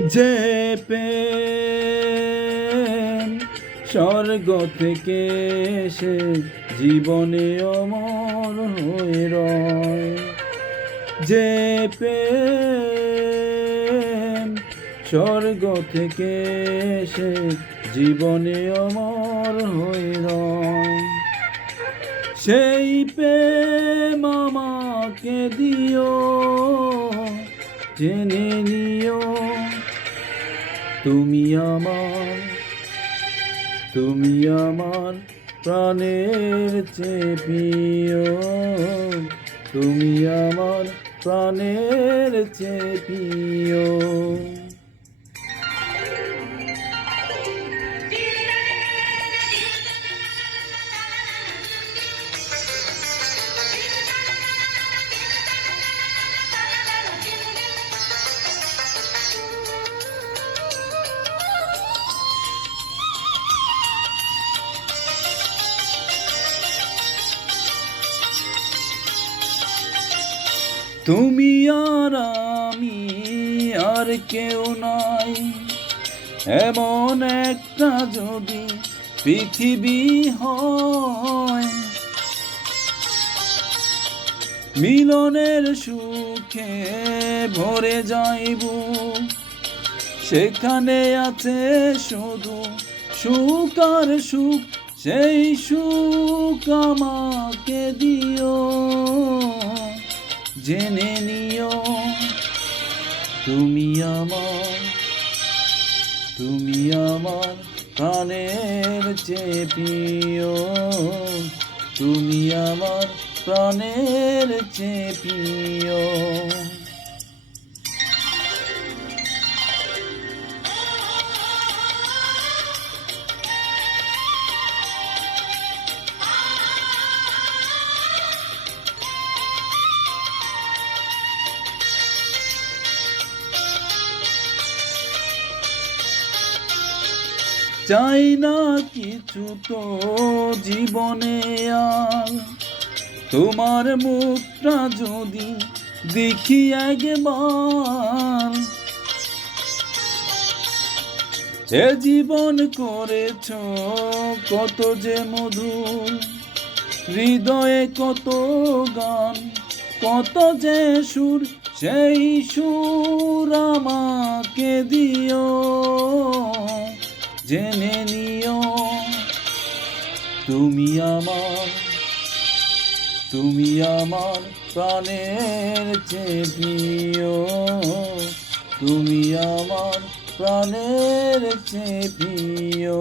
যে প্রেম স্বর্গ থেকে সে জীবনে অমর হয়ে রয়। যে স্বর্গ থেকে সে জীবনে অমর হয়ে রয়। সেই প্রেম আমাকে দিও, জেনে নিও। তুমি আমার তুমি আমার প্রাণের চেপিও তুমি আমার প্রাণের চেপিও তুমি আর আমি আর কেউ নাই। এমন একটা যদি পৃথিবী হয়, মিলনের সুখে ভরে যাইব। সেখানে আছে শুধু সুখ আর সুখ, সেই সুখ আমাকে দিও। জেনে নিও তুমি আমার তুমি আমার প্রাণের চেপিও তুমি আমার প্রাণের চেপিও চাই না কিছু তো জীবনে আর। তোমার মুখটা যদি দেখি একবার। এ জীবন করেছ কত যে মধু হৃদয়ে কত গান, কত যে সুর, সেই সুর আমাকে দিও। জেনে নিও তুমি আমার তুমি আমার প্রাণের চেপিও তুমি আমার প্রাণের চেপিও